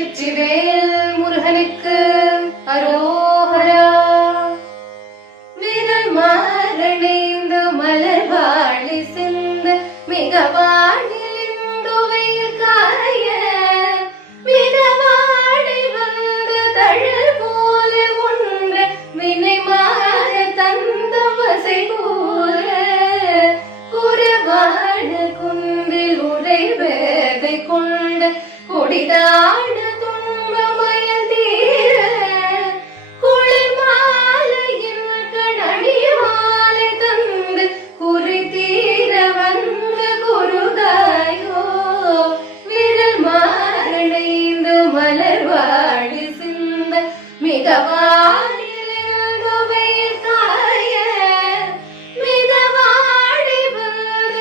வெற்றிவேல் முருகனுக்கு அரோகரா. விரல் மாறணைந்து மலர் வாழி சிந்து மிக வாழிலிந்து வெயில் காய வினவாடை வந்து தழல் போல ஒன்று வினை மாற தந்த வசை கூற குறவான குன்றில் உரை வேதை கொண்ட கொடிதாட